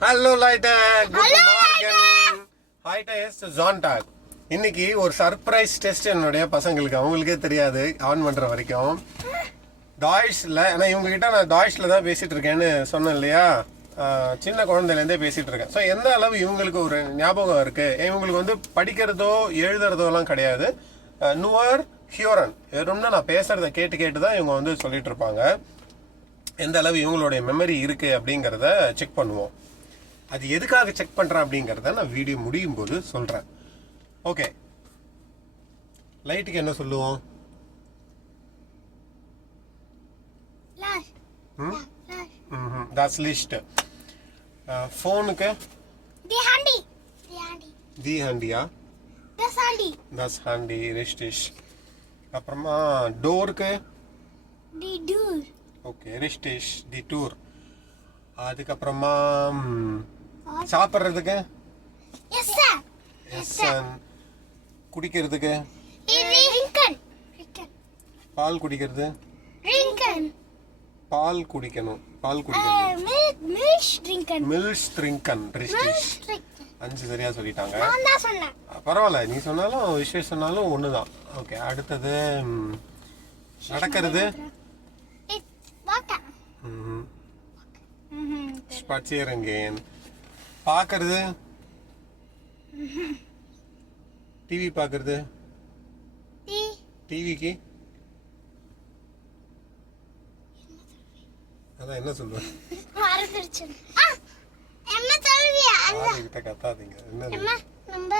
Hello லைட்டா, good morning. ஹைட்டா is ஜான்டாக். இன்னைக்கு ஒரு சர்ப்ரைஸ் டெஸ்ட் என்னுடைய பசங்களுக்கு, அவங்களுக்கே தெரியாது ஆன் பண்ற வரைக்கும். டாய்ஸ்ல, ஏன்னா இவங்க கிட்ட நான் டாய்ஸ்ல தான் பேசிட்டு இருக்கேன்னு சொன்னேன் இல்லையா, சின்ன குழந்தையிலேருந்தே பேசிட்டு இருக்கேன். ஸோ எந்த அளவு இவங்களுக்கு ஒரு ஞாபகம் இருக்கு, இவங்களுக்கு வந்து படிக்கிறதோ எழுதுறதோ எல்லாம் கிடையாது. நுவர் ஹியூரன் வெறும்னா நான் பேசுறத கேட்டு கேட்டு தான் இவங்க வந்து சொல்லிட்டு இருப்பாங்க. எந்த அளவு இவங்களுடைய மெமரி இருக்கு அப்படிங்கிறத செக் பண்ணுவோம். அது எதுக்காக செக் பண்றேன் அப்படிங்கிறத நான் வீடியோ முடியும் போது சொல்றேன். ஓகே, லைட்டுக்கு என்ன சொல்லுவோம்? That's list. ஃபோனுக்கு தி ஹேண்டியா? That's handy. ரிஸ்டிஷ். அப்புறமா டோருக்கு ஓகே, ரிஸ்டிஷ் தி டூர். அதுக்கப்புறமா சாப்பிட்றதுக்கு எஸ்ஸன். குடிக்கிறதுக்கு பால் குடிக்கிறது, பால் குடிக்கணும், பால் குடிக்கிறது மில்க் ட்ரிங்கன். ரிஸ்டிஷ் 5 சரியா சொல்லிட்டாங்க. பரவாயில்ல, நீ சொன்னாலும் விஷயம் சொன்னாலும் ஒண்ணுதான். ஓகே, அடுத்தது நடக்கிறது spazieren gehen. பார்க்கறது டிவி பார்க்கறது, டிவிக்கு அதான் என்ன சொல்லுவேன், கிட்ட கத்தாதீங்க. என்ன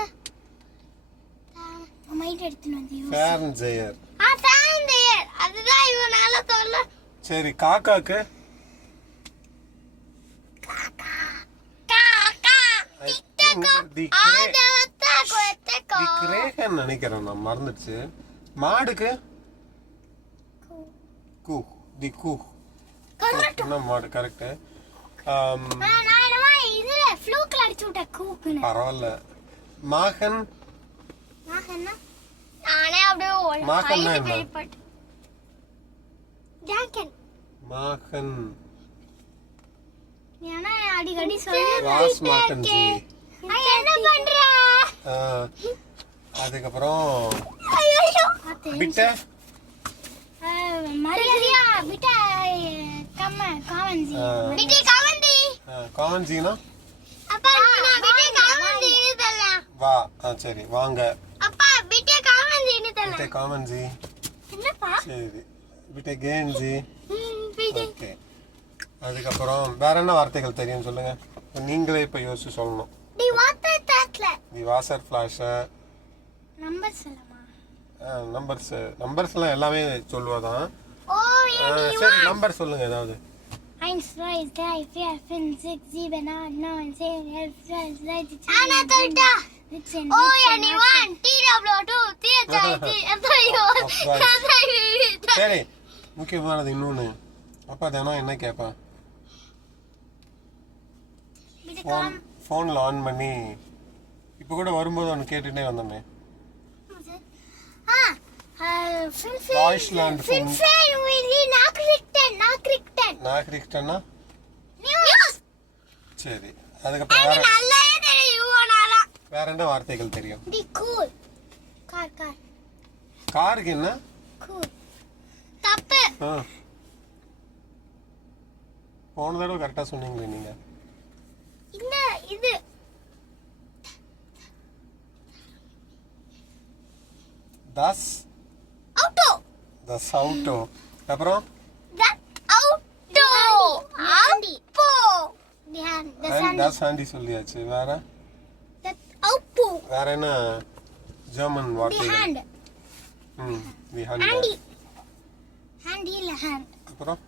ஃபேர்ன்ஜெயர். சரி, காக்காக்கு நினைக்கிறேன், நான் மறந்துடுச்சு. மாடுக்கு கூ, தி கூ. மாடு கரெக்ட். பரவாயில்ல. மாகன், மாகன்னா என்ன? மாகன் ராஸ் மாகன்ஜி. அதுக்கப்புறம் பிட்ட காவன்ஜினா வா. சரி, வாங்க. காவன்ஜி. சரி, பிட்ட கேன்ஜி. ஓகே, அதுக்கப்புறம் வேற என்ன வார்த்தைகள் தெரியும் சொல்லுங்க. நீங்களே இப்ப யோசிச்சு சொல்லணும். தி வாசர் ஃபிளாஷ். நம்பர்ஸ் எல்லாம் எல்லாமே சொல்லுவாதான். சரி, நம்பர் சொல்லுங்க ஏதாவது. 1, 2, 3, 4, 5, 6, 7, 8, 9, 10, 11, 12, 13, 14, 15. சரி, முக்கியமானது இன்னொன்னு. அப்பா தினம் என்ன கேட்பா? ஃபோன்ல ஆன் பண்ணி இப்போ கூட வரும்போது ஒன்று கேட்டுட்டே வந்தோமே. வாய்ஸ்லாண்ட் ஃபோன். நாக்ரிக்டன்னா சரி. அதுக்கப்புறம் வேற என்ன வார்த்தைகள் தெரியும்? காருக்கு என்ன? போன தடவை கரெக்டா சொன்னீங்களே நீங்க. இது Das auto. அப்புறம் das handy சொல்லியாச்சு. வேற வேற என்ன ஜெர்மன் வார்த்தைகள்? தி ஹேண்ட். அப்புறம்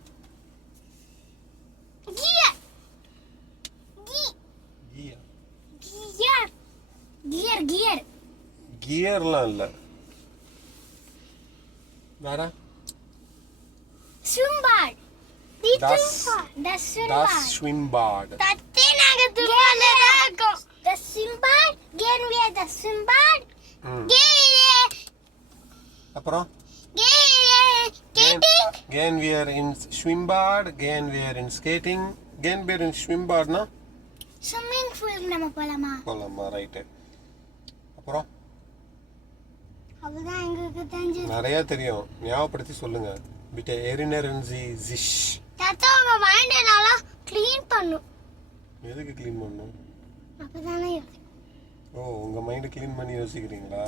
கியர்லாம் இல்ல. வேற Schwimmbad. Das Schwimmbad. Das Schwimmbad. Gehen wir das Schwimmbad? அப்புறம் skating. Gehen wir ins Schwimmbad. Gehen wir in Skating. Gehen wir ins Schwimmbad, na? Swimming pool நம்ம போலாமா? போலாமா? ரைட்டு. அப்புறம் அதுதான் எங்களுக்கு தெரிஞ்சது. நிறைய தெரியும், ஞாபகப்படுத்தி சொல்லுங்க. பிட்ட எரினரன்சி ஜிஷ். தாத்தா உங்க மைண்ட் நல்லா க்ளீன் பண்ணும். எதுக்கு க்ளீன் பண்ணணும்? அப்பதானே ஓ, உங்க மைண்ட் க்ளீன் பண்ணி யோசிக்கிறீங்களா?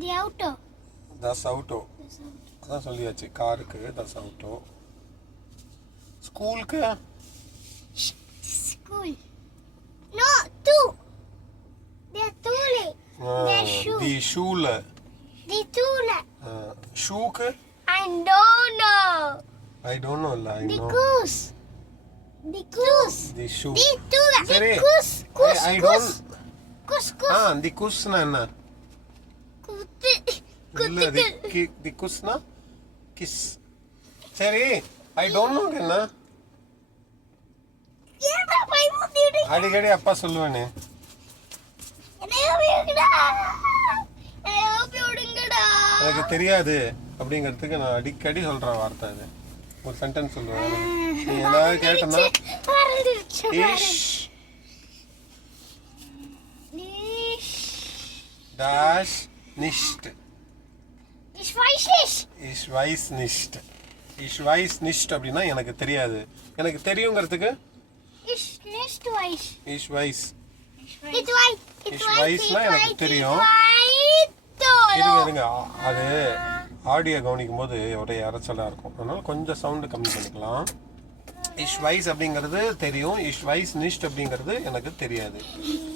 தி அவுட்டோ. தஸ் அவுட்டோ. அதான் சொல்லியாச்சு. காருக்கு தஸ் அவுட்டோ. ஸ்கூலுக்கு ஸ்கூல். நோ, டூ. தி டூலே. தி ஷூல. தி டூலே. ஷூக்கு I don't know. I don't know. இல்ல ஐ The நோ. goose. The goose. தி ஷூ. The tula. The சரி. goose. Goose. I Goose. don't. Goose. Goose. தி குஸ்னா என்ன? குத்து. இல்ல தி குஸ்னா கிஸ். சரி, ஐ டோன்ட் நோ என்ன? ஏன்டா பயமுறுத்திட்டு? அடிக்கடி அப்பா சொல்லுவேனே. என்னைய விடுங்கடா. என்னைய விடுங்கடா. எனக்கு தெரியாது அப்படிங்கிறதுக்கு நான் அடிக்கடி சொல்ற வார்த்தை அது. ஒரு சென்டென்ஸ் சொல்லுவேன். நீ ஏதாவது கேட்டனா மறந்துடுச்சு. இஷ் டாஷ் நிஷ்ட். Ich weiß nicht. இஷ் வைஸ் நிஷ்ட். இஷ் வைஸ் நிஷ்ட் அப்படின்னா எனக்கு தெரியாது. எனக்கு தெரியுங்கிறதுக்கு Ich nicht weiß. இஷ் வைஸ். Ich weiß. Ich weiß-னா எனக்கு தெரியும். இருங்க அது ஆடியோ கவனிக்கும் போது ஒரே இறைச்சலாக இருக்கும், அதனால கொஞ்சம் சவுண்டு கம்மி பண்ணிக்கலாம். இஷ் வைஸ் அப்படிங்கிறது தெரியும், இஷ் வைஸ் நிஷ்ட் அப்படிங்கிறது எனக்கு தெரியாது.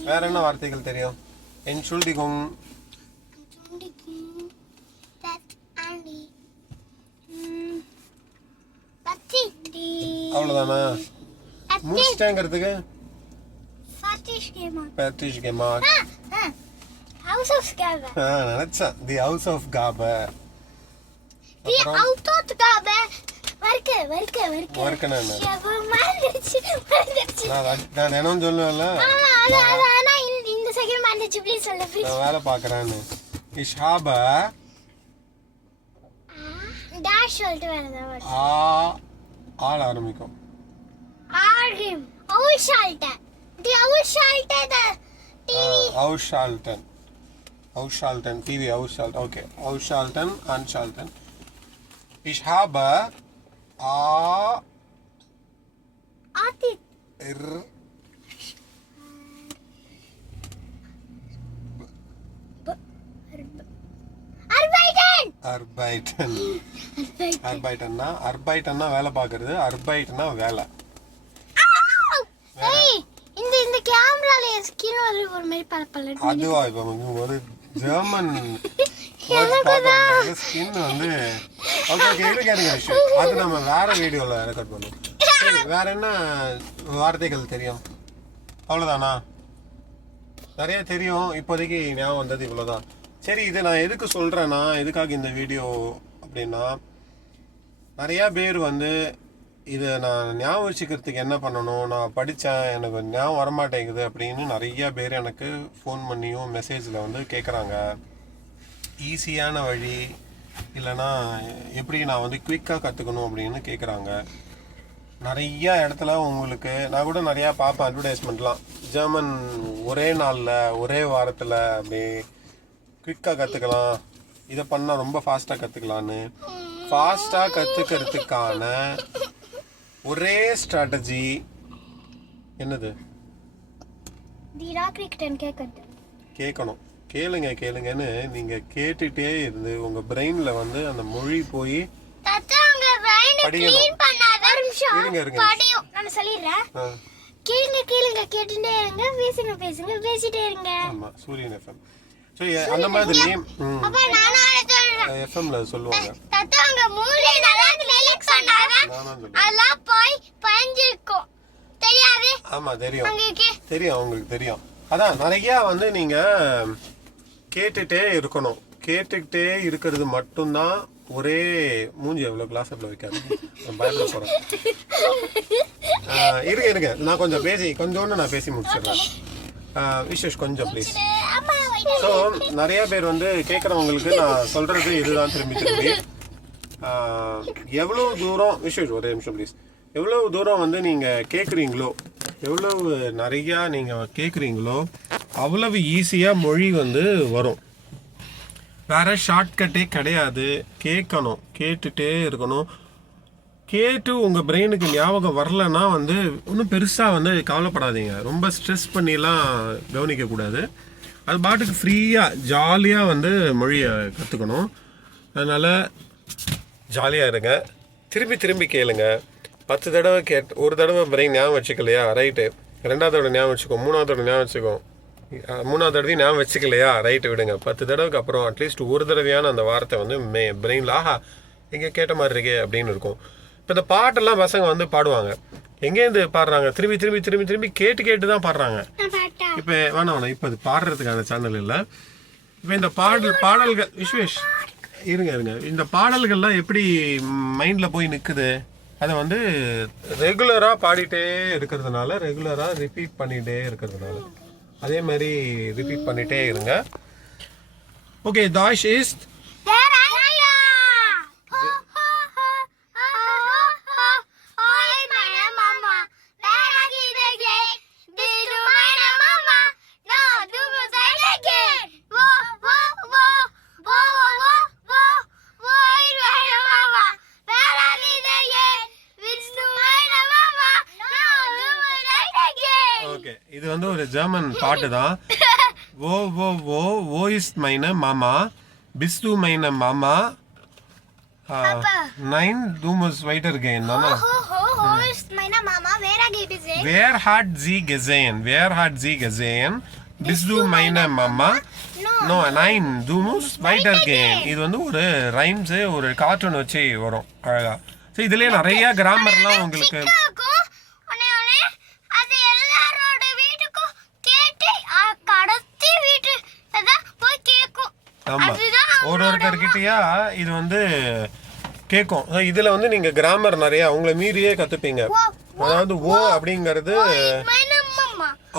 வேற என்ன வார்த்தைகள் தெரியும்? என்ஷுல்டிகுங். அவ்வளோதானா? முடிச்சிட்டேங்கிறதுக்கு பேட்டிஷ் கேமா. House of Gabe. நினைச்சேன். தி ஹவுஸ் ஆஃப் காபர். Die Autogabe. Werke. ஒர்க்குன்னா என்ன? மறந்துடுச்சு. நான் தினம் சொல்லுவேன்ல, ஆனா இந்த செகண்ட் மறந்துச்சு. ப்ளீஸ் சொல்ல ப்ளீஸ். நான் வேலை பார்க்குறேன்னு. இஷ்ஹாப டேஷ் சொல்லிட்டு வரதா? ஆள் ஆரம்பிக்கும். ஆர்கிம். Ausschalten. Die Ausschalten. Ausschalten. Ausschalten. TV ausschalten. Okay. Ausschalten, anschalten. Ich habe Atit. Arbeiten. Arbeitenனா வேலை பார்க்கறது. Arbeitனா வேலை. ஏய், இந்த கேமரால ஸ்கின் ஒரு மாதிரி பளபளன்னு. அதுவா? இப்போ ஒரு ஜெர்மன் ஸ்கின் வந்து ஓகே இருக்காருங்க விஷயம். அது நம்ம வேற வீடியோல ரெக்கார்ட் பண்ணுவோம். சரி, வேற என்ன வார்த்தைகள் தெரியும்? அவ்வளோதானா? நிறைய தெரியும். இப்போதைக்கு ஞாபகம் வந்தது இவ்வளோதான். சரி, இது நான் எதுக்கு சொல்கிறேன்னா, எதுக்காக இந்த வீடியோ அப்படின்னா, நிறையா பேர் வந்து இதை நான் ஞாபகம் வச்சுக்கிறதுக்கு என்ன பண்ணணும், நான் படித்தேன் எனக்கு ஞாபகம் வரமாட்டேங்குது அப்படின்னு நிறையா பேர் எனக்கு ஃபோன் பண்ணியும் மெசேஜில் வந்து கேட்குறாங்க. ஈஸியான வழி இல்லைன்னா எப்படி நான் வந்து குயிக்காக கற்றுக்கணும் அப்படின்னு கேட்குறாங்க. நிறையா இடத்துல உங்களுக்கு நான் கூட நிறையா பார்ப்பேன் அட்வர்டைஸ்மெண்ட்லாம். ஜெர்மன் ஒரே நாளில் ஒரே வாரத்தில் அப்படி குயிக்காக கற்றுக்கலாம், இதை பண்ணால் ரொம்ப ஃபாஸ்ட்டாக கற்றுக்கலான்னு. ஃபாஸ்ட்டாக கற்றுக்கிறதுக்கான ஒரே ஸ்ட்ராட்டஜி என்னது? கேட்கணும். கேளுங்கன்னு நீங்கள் கேட்டுகிட்டே இருந்து உங்கள் பிரெயினில் வந்து அந்த மொழி போய் படிக்கணும். இருங்க பேசிட்டே இருங்க. ஆமா, சூரியன் எஃப்எம். சரி, அந்த மாதிரி எஃப்எம்ல சொல்லுவாங்க. ஆமா, தெரியும் உங்களுக்கு தெரியும். அதான் நிறைய வந்து நீங்க கேட்டுட்டே இருக்கணும். கேட்டுக்கிட்டே இருக்கிறது மட்டும்தான் ஒரே மூஞ்சி. எவ்வளோ கிளாஸ் எவ்வளோ வைக்காது, பயப்பட போகிறேன். இருங்க நான் கொஞ்சோன்னு நான் பேசி முடிச்சிடுறேன். விசேஷ் கொஞ்சம் ப்ளீஸ். ஸோ நிறைய பேர் வந்து கேட்குறவங்களுக்கு நான் சொல்கிறது இதுதான் திரும்பி எவ்வளோ தூரம் விசேஷ் ஒரே நிமிஷம் ப்ளீஸ். எவ்வளோ தூரம் வந்து நீங்கள் கேட்குறீங்களோ எவ்வளவு நிறையா நீங்கள் கேட்குறீங்களோ அவ்வளவு ஈஸியாக மொழி வந்து வரும். வேற ஷார்ட்கட்டே கிடையாது. கேட்கணும், கேட்டுகிட்டே இருக்கணும். கேட்டு உங்கள் பிரெயினுக்கு ஞாபகம் வரலன்னா வந்து ஒன்றும் பெருசாக வந்து கவலைப்படாதீங்க. ரொம்ப ஸ்ட்ரெஸ் பண்ணிலாம் கவனிக்கக்கூடாது. அது பாட்டுக்கு ஃப்ரீயாக ஜாலியாக வந்து மொழியை கற்றுக்கணும். அதனால் ஜாலியாக இருங்க. திரும்பி திரும்பி கேளுங்க. 10 தடவை ஒரு தடவை பிரெயின் ஞாபகம் வச்சுக்கலையா, ரைட்டு. 2வது தடவை ஞாபகம் வச்சுக்கோ, 3வது தடவை ஞாபகம் வச்சுக்கோ, 3வது தடவையும் ஞாபகம் வச்சுக்கலையா, ரைட்டு விடுங்க. 10 தடவைக்கு அப்புறம் அட்லீஸ்ட் ஒரு தடவையான அந்த வார்த்தை வந்து பிரெயினில் ஆஹா எங்கே கேட்ட மாதிரி இருக்கே அப்படின்னு இருக்கும். இப்போ இந்த பாட்டெல்லாம் பசங்க வந்து பாடுவாங்க. எங்கேருந்து பாடுறாங்க? திரும்பி திரும்பி திரும்பி திரும்பி கேட்டு தான் பாடுறாங்க. இப்போ வேணாம், இப்போ அது பாடுறதுக்கான சேனல் இல்லை. இப்போ இந்த பாடல்கள் விஸ்வேஷ் இருங்க, இந்த பாடல்கள்லாம் எப்படி மைண்டில் போய் நிற்குது? அதை வந்து ரெகுலராக பாடிட்டே இருக்கிறதுனால, ரெகுலராக ரிப்பீட் பண்ணிகிட்டே இருக்கிறதுனால, அதே மாதிரி ரிப்பீட் பண்ணிகிட்டே இருங்க. ஓகே, தாஷ் இஸ் இது வந்து ஒரு ஜெர்மன் பாட்டு தான். ஓ இஸ் மைன மாமா, பிஸ் டு மைன மாமா, 9 du musst weitergehen, Mama. Wo ist meine Mama? Wer hat sie gesehen? Bist du meine Mama? No, nein, du musst weitergehen. இது வந்து ஒரு ரைம்ஸ், ஒரு கார்ட்டூன் வச்சு வரும் அழகா. ஸோ இதுலேயே நிறைய கிராமர்லாம் உங்களுக்கு ஆமாம், ஒருத்தர்கிட்டயா இது வந்து கேட்கும். இதில் வந்து நீங்கள் கிராமர் நிறையா உங்களை மீறியே கற்றுப்பீங்க. அதாவது ஓ அப்படிங்கிறது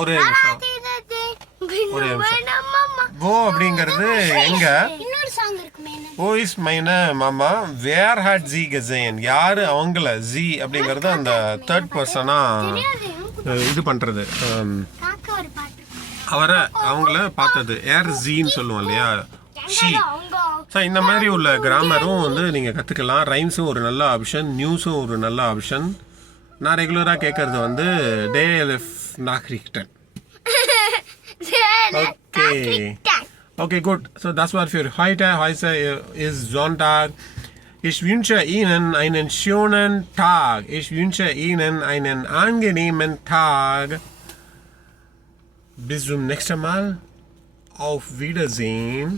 ஒரு நிமிஷம், ஓ அப்படிங்கிறது எங்க? ஓ இஸ் மைன மாமா, வேர் ஹேட் ஜி கசேன், யாரு அவங்கள, ஜி அப்படிங்கிறது அந்த தேர்ட் பர்சனா இது பண்றது, அவங்கள பார்த்தது, ஏர் ஜின்னு சொல்லுவோம் இல்லையா, ஷி. ஸோ இந்த மாதிரி உள்ள கிராமரும் வந்து நீங்கள் கற்றுக்கலாம். ரைம்ஸும் ஒரு நல்ல ஆப்ஷன், நியூஸும் ஒரு நல்ல ஆப்ஷன். நான் ரெகுலராக கேட்குறது வந்து DLF Nachrichten. Okay, gut. So das war für heute. Heute ist Sonntag. Ich wünsche Ihnen einen schönen Tag. Ich wünsche Ihnen einen angenehmen Tag. Bis zum nächsten Mal. Auf Wiedersehen.